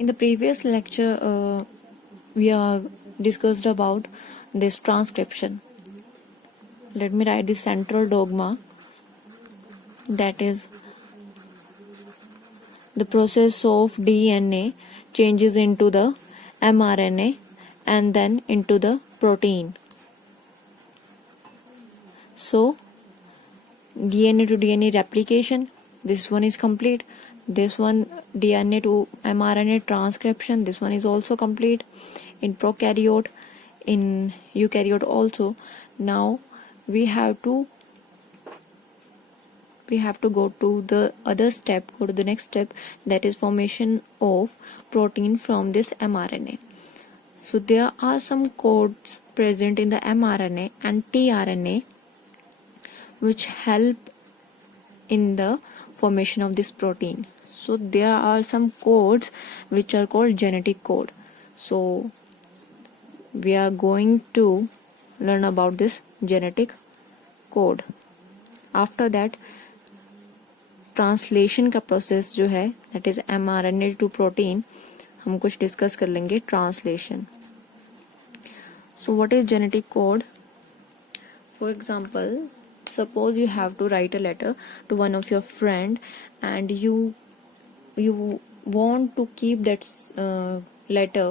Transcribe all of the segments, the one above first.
In the previous lecture, we are discussed about this transcription. Let me write the central dogma, that is the process of DNA changes into the mRNA and then into the protein. So DNA to DNA replication, this one is complete. This one, DNA to mRNA transcription, this one is also complete in prokaryote, in eukaryote also. Now we have to go to the other step, go to the next step, that is formation of protein from this mRNA. So there are some codes present in the mRNA and tRNA which help in the formation of this protein. So there are some codes which are called genetic code. So we are going to learn about this genetic code. After that, translation का process जो है, that is mRNA to protein, हम कुछ discuss कर लेंगे translation. So what is genetic code? For example, suppose you have to write a letter to one of your friend and you want to keep that letter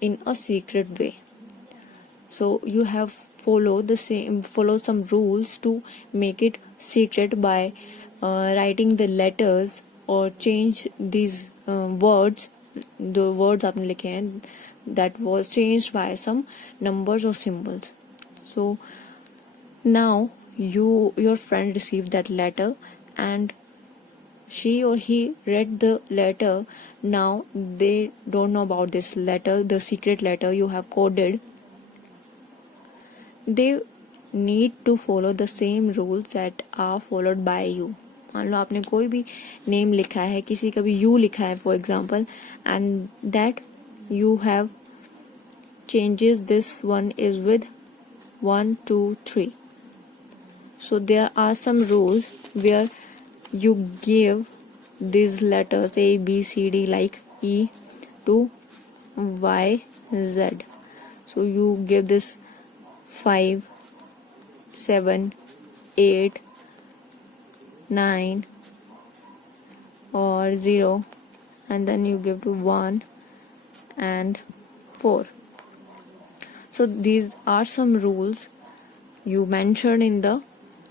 in a secret way. So you have follow some rules to make it secret by writing the letters or change these words. The words आपने लिखे हैं, that was changed by some numbers or symbols. So now your friend received that letter and she or he read the letter. Now they don't know about this letter, the secret letter you have coded. They need to follow the same rules that are followed by you. मान लो आपने कोई भी name लिखा है, किसी का भी you लिखा है for example, and that you have changes, this one is with 1 2 3. So there are some rules where you give these letters A, B, C, D like E to Y, Z. So you give this 5, 7, 8, 9 or 0, and then you give to 1 and 4. So these are some rules you mentioned in the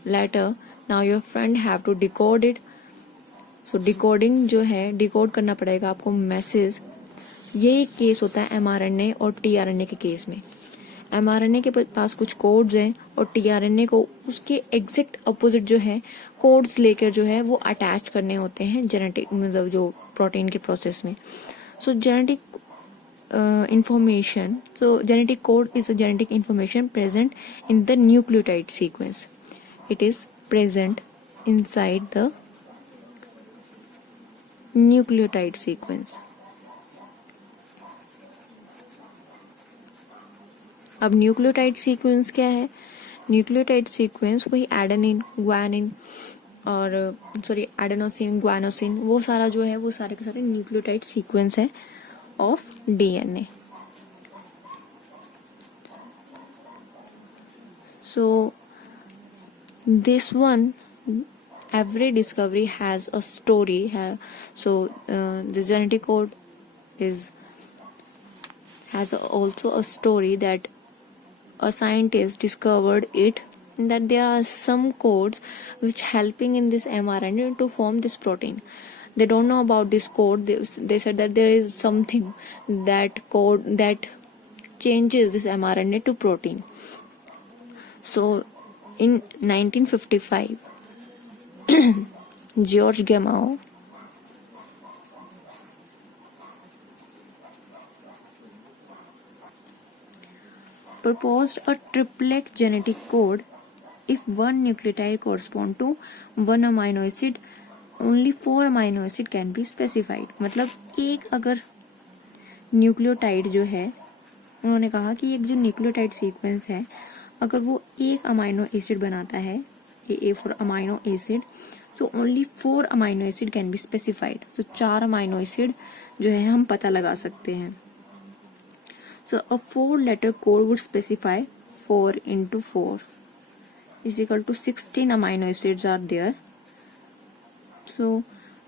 letter. Now your friend have to decode it. So decoding जो है, decode करना पड़ेगा आपको message. ये एक case होता है mRNA और tRNA के केस में. mRNA के पास कुछ कोड्स हैं और tRNA को उसके एग्जैक्ट अपोजिट जो है कोड्स लेकर जो है वो अटैच करने होते हैं जेनेटिक, मतलब जो प्रोटीन के प्रोसेस में. सो genetic information, so genetic code is a genetic information present in the nucleotide sequence. It is present inside the nucleotide sequence. अब न्यूक्लियोटाइड सीक्वेंस क्या है? न्यूक्लियोटाइड सीक्वेंस वही एडेनिन, ग्वानिन और एडेनोसिन, ग्वानोसिन, वो सारा जो है वो सारे के सारे न्यूक्लियोटाइड सीक्वेंस है of DNA. So this one, every discovery has a story. So the genetic code has also a story that a scientist discovered it, that there are some codes which helping in this mRNA to form this protein. They don't know about this code. They said that there is something, that code that changes this mRNA to protein. So in 1955 George Gamow proposed a triplet genetic code. If one nucleotide correspond to one amino acid, only 4 amino acid can be specified. मतलब एक अगर nucleotide जो है, उन्होंने कहा कि एक जो न्यूक्लियोटाइड सीक्वेंस है, अगर वो एक अमाइनो एसिड बनाता है, A for amino acid, so only 4 amino acid can be specified. So 4 amino acid जो है हम पता लगा सकते हैं। So a 4 letter code would specify 4 into 4 is equal to 16 amino acids are there. So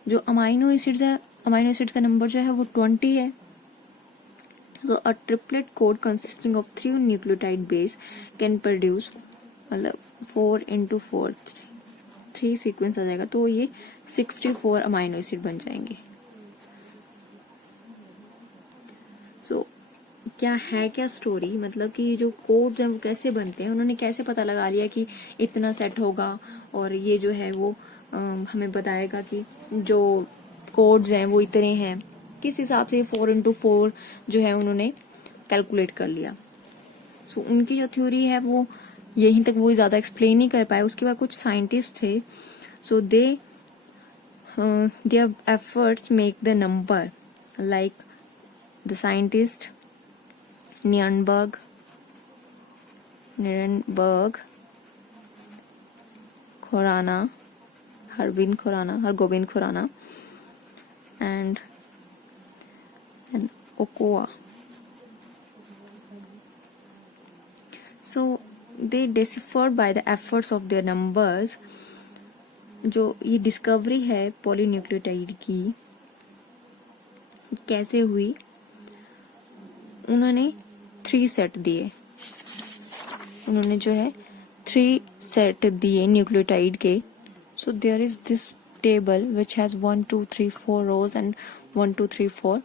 जो अमाइनो एसिड्स है, amino acid का नंबर जो है वो 20 है। So a triplet code consisting of 3 nucleotide base can produce, मतलब 4 into 4 3 सीक्वेंस आ जाएगा, तो ये 64 अमाइनो एसिड बन जाएंगे। सो क्या है, क्या स्टोरी, मतलब कि जो कोड्स हैं वो कैसे बनते हैं, उन्होंने कैसे पता लगा लिया कि इतना सेट होगा और ये जो है वो हमें बताएगा कि जो कोड्स हैं वो इतने हैं, किस हिसाब से 4 into 4 जो है उन्होंने कैलकुलेट कर लिया। सो उनकी जो थ्योरी है वो यहीं तक, वो ज़्यादा एक्सप्लेन नहीं कर पाए। उसके बाद कुछ साइंटिस्ट थे, so their efforts make the number, like the scientist Nirenberg, Khorana, Hargobind Khorana, and Okoa. So they deciphered by the efforts of their numbers। जो ये डिस्कवरी है पॉलीन्यूक्लियोटाइड की कैसे हुई, उन्होंने 3 सेट दिए। उन्होंने जो है 3 सेट दिए न्यूक्लियोटाइड के। So there is this table which has 1 2 3 4 rows and 1 2 3 4।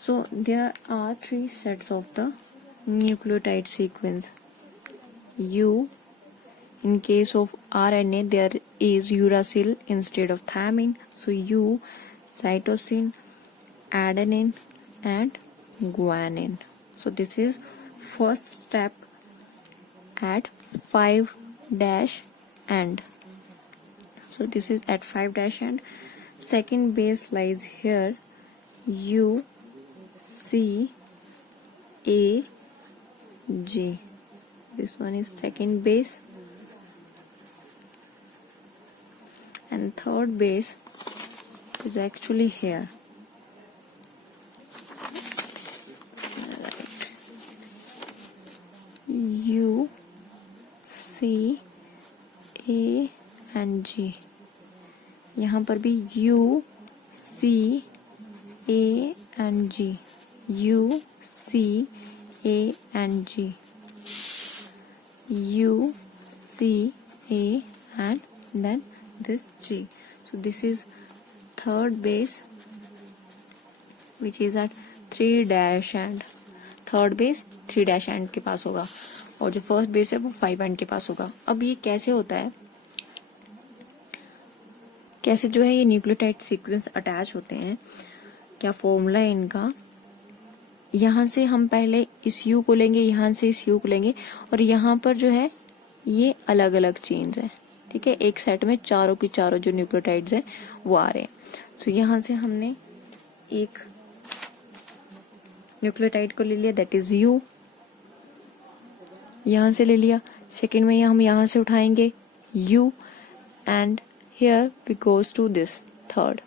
So there are 3 sets of the nucleotide sequence. U, in case of RNA there is uracil instead of thymine, so U, cytosine, adenine and guanine। So this is first step at 5' end। So this is at 5' end। Second base lies here, U, C, A, G। This one is second base, and third base is actually here। U, C, A and G। यहाँ पर भी U, C, A and G, U, C, A and G, U, C, A and then this G। So this is third base which is at 3' end। Third base 3' end के पास होगा और जो first base है वो 5 end के पास होगा। अब ये कैसे होता है, कैसे जो है ये न्यूक्लियोटाइड सीक्वेंस अटैच होते हैं, क्या फॉर्मूला है इनका। यहाँ से हम पहले इस U को लेंगे, यहाँ से इस U को लेंगे, और यहाँ पर जो है ये अलग अलग चेन्स है, ठीक है। एक सेट में चारों की चारों जो न्यूक्लियोटाइड्स हैं वो आ रहे हैं। सो यहाँ से हमने एक न्यूक्लियोटाइड को ले लिया, दैट इज U, यहाँ से ले लिया। सेकेंड में हम यहाँ से उठाएंगे U, and here we goes to this third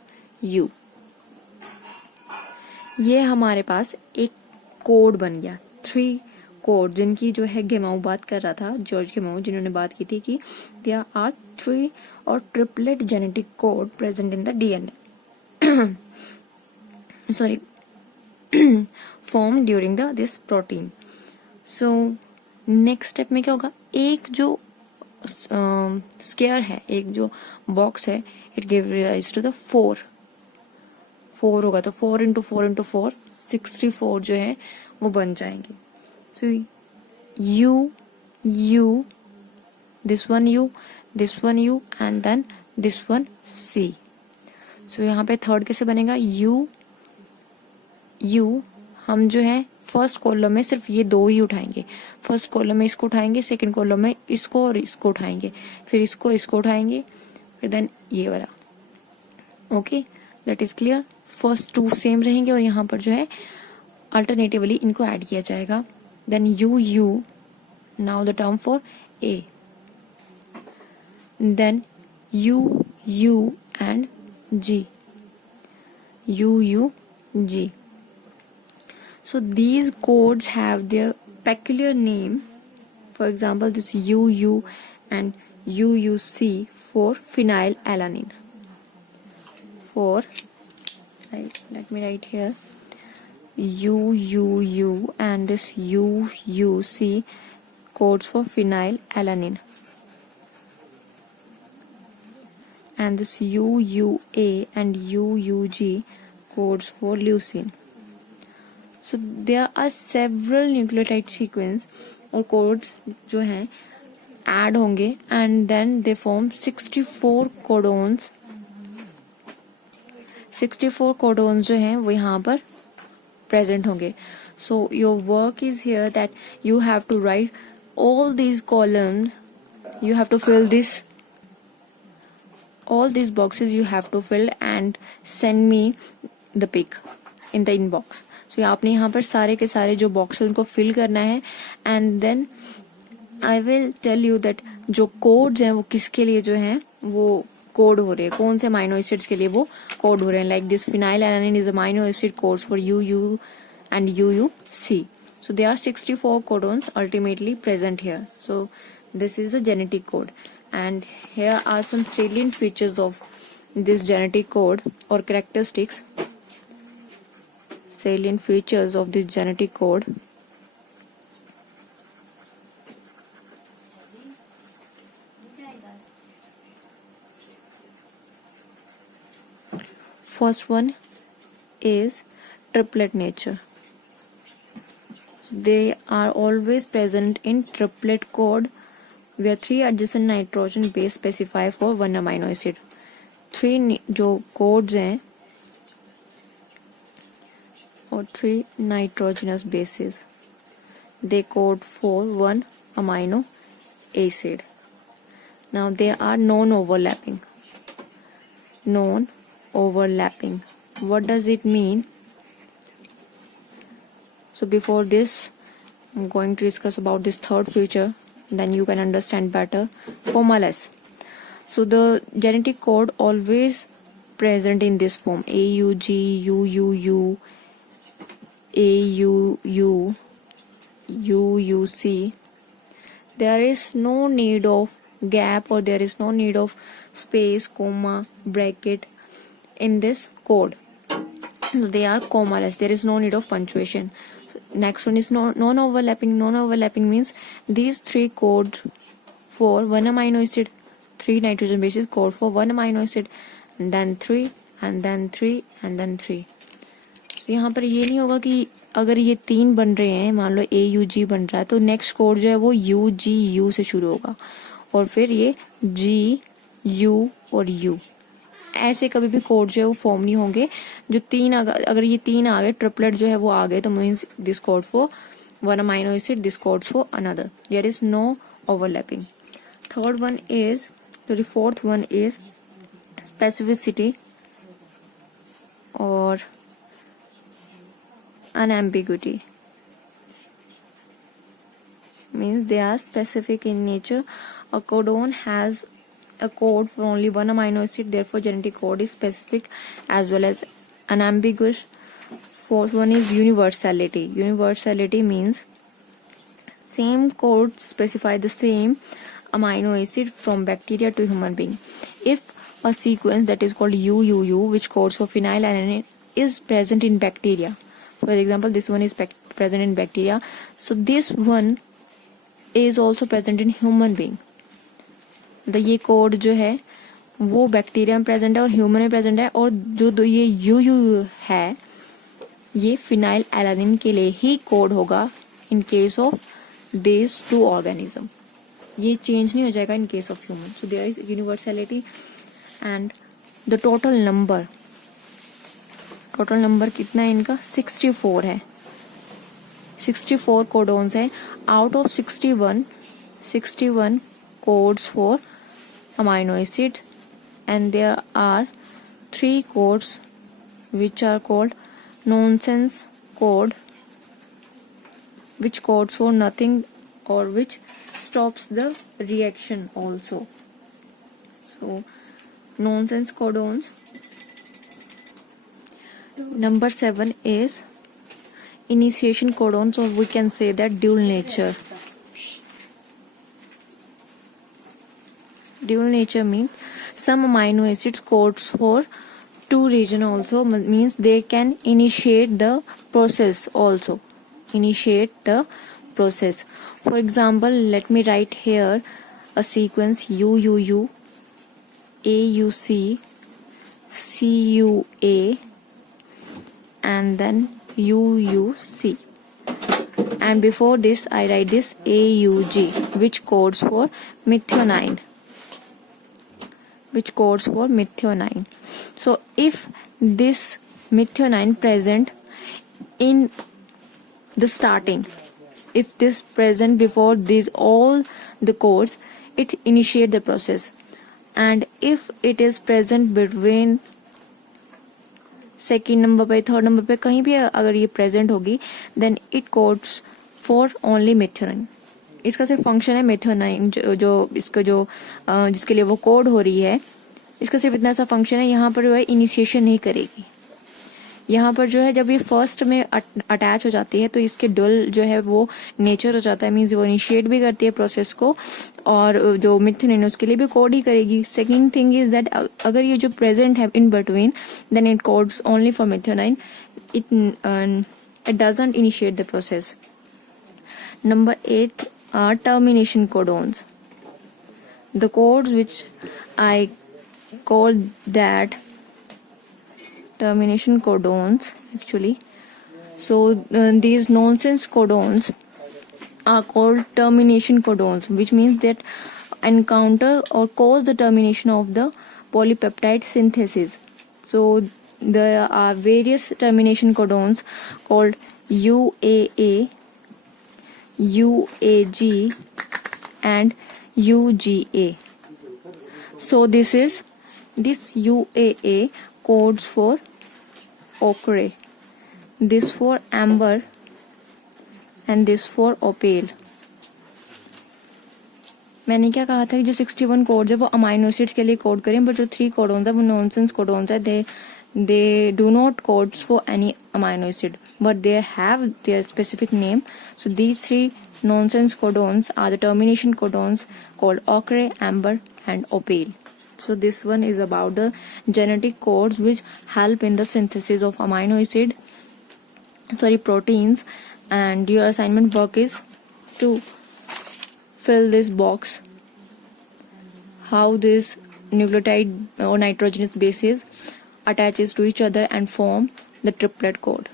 U। ये हमारे पास एक कोड बन गया, 3 कोड, जिनकी जो है गेमाउ बात कर रहा था, जॉर्ज गेमाउ, जिन्होंने बात की थी कि देयर आर 3 और triplet genetic code present in the DNA sorry form during the this protein. So next step में क्या होगा, एक जो स्क्वायर है, एक जो बॉक्स है, it give rise to the 4 होगा, तो 4 into 4 into 4 64 जो है वो बन जाएंगे। सो U, this one U and then this one C। सो यहाँ पे थर्ड कैसे बनेगा, U हम जो है फर्स्ट कॉलम में सिर्फ ये 2 ही उठाएंगे। फर्स्ट कॉलम में इसको उठाएंगे, सेकंड कॉलम में इसको और इसको उठाएंगे, फिर इसको उठाएंगे, फिर देन ये वाला। Okay, that is clear. First 2 same रहेंगे और यहाँ पर जो है अल्टरनेटिवली इनको ऐड किया जाएगा। Then U, now the term for A, then U and G. UUG. So these codes have their peculiar name. For example, this UU and UUC for phenylalanine. Let me write here. UUU and this UUC codes for phenylalanine. And this UUA and UUG codes for leucine. So there are several nucleotide sequence और codes जो हैं add होंगे and then they form 64 codons. 64 codons जो हैं वो यहाँ पर present होंगे. So your work is here that you have to write all these columns. You have to fill this. All these boxes you have to fill and send me the pic in the inbox. So आपने यहाँ पर सारे के सारे जो box उनको fill करना है and then I will tell you that जो कोड्स हैं वो किसके लिए जो हैं वो कोड हो रहे हैं, कौन से अमाइनो एसिड्स के लिए वो कोड हो रहे हैं. Like this phenylalanine is amino acid codes for UU and UUC. So there are 64 codons ultimately present here. So this is the genetic code. And here are some salient features of this genetic code or characteristics. Salient features of this genetic code. First one is triplet nature. So they are always present in triplet code where 3 adjacent nitrogen base specify for one amino acid. 3 जो codes हैं or 3 nitrogenous bases, they code for one amino acid. Now they are non-overlapping. Non-overlapping. What does it mean? So before this, I'm going to discuss about this third feature. Then you can understand better. Formaless. So the genetic code always present in this form: AUG, UUU, AUU, UUC. There is no need of gap or there is no need of space, comma, bracket in this code. So they are commaless. There is no need of punctuation. Next one is non-overlapping. Non-overlapping means these 3 code for one amino acid. 3 nitrogen bases code for one amino acid, and then 3 and then 3 and then 3. So यहाँ पर ये नहीं होगा कि अगर ये 3 बन रहे हैं, मान लो AUG बन रहा है, तो नेक्स्ट कोड जो है वो UGU से शुरू होगा और फिर ये G, U और U. ऐसे कभी भी कोड जो है वो फॉर्म नहीं होंगे. जो 3 अगर ये 3 आ गए, ट्रिपलेट जो है वो आ गए, तो means this code for one amino acid, this code for another. There is no overlapping. Third one is, sorry fourth one is specificity और unambiguity. Means they are specific in nature. A codon has a code for only one amino acid, therefore genetic code is specific as well as unambiguous. Fourth one is universality. Universality means same code specify the same amino acid from bacteria to human being. If a sequence that is called UUU, which codes for phenylalanine, is present in bacteria, for example this one is present in bacteria, so this one is also present in human being. ये code जो है वो bacteria में present है और human में present है, और जो ये UU है ये फिनाइल एलानिन के लिए ही कोड होगा in case of this 2 organism. ये चेंज नहीं हो जाएगा in case of human. So there is universality. And the total number कितना है इनका? 64 है. 64 कोडोन्स है. Out of 61 codes for amino acid, and there are 3 codes which are called nonsense code, which codes for nothing or which stops the reaction also. So nonsense codons. Number 7 is initiation codons, or we can say that dual nature. Dual nature means some amino acids codes for two region also, means they can initiate the process also. Initiate the process. For example, let me write here a sequence UUU, AUC, CUA, and then UUC. And before this, I write this AUG, which codes for methionine. So if this methionine present in the starting, if this present before these all the codes, it initiate the process. And if it is present between second number पे, third number पे, कहीं भी अगर ये present होगी, then it codes for only methionine. इसका सिर्फ function है मेथियोनाइन, जो इसका जो जिसके लिए वो कोड हो रही है, इसका सिर्फ इतना सा फंक्शन है. यहाँ पर जो है इनिशिएशन नहीं करेगी. यहाँ पर जो है जब ये फर्स्ट में अटैच हो जाती है तो इसके डुअल जो है वो नेचर हो जाता है, मीन्स वो इनिशिएट भी करती है प्रोसेस को, और जो मेथियोनाइन उसके लिए भी कोड ही करेगी. सेकंड थिंग इज दैट अगर ये जो प्रेजेंट है in between, then it codes only for methionine. It doesn't initiate the process. Number 8 are termination codons. The codes which I call that termination codons actually. So these nonsense codons are called termination codons, which means that encounter or cause the termination of the polypeptide synthesis. So there are various termination codons called UAA, UAG and UGA. So this UAA codes for ochre, this for amber and this for opal. मैंने क्या कहा था कि जो 61 codes है वो amino acids के लिए कोड करें, बट जो 3 कोडोन्स है वो नॉनसेंस कोडोन्स है. they do not codes for any amino acid, but they have their specific name. So these 3 nonsense codons are the termination codons called ochre, amber and opal. So this one is about the genetic codes which help in the synthesis of proteins. And your assignment work is to fill this box, how this nucleotide or nitrogenous bases attaches to each other and form the triplet code.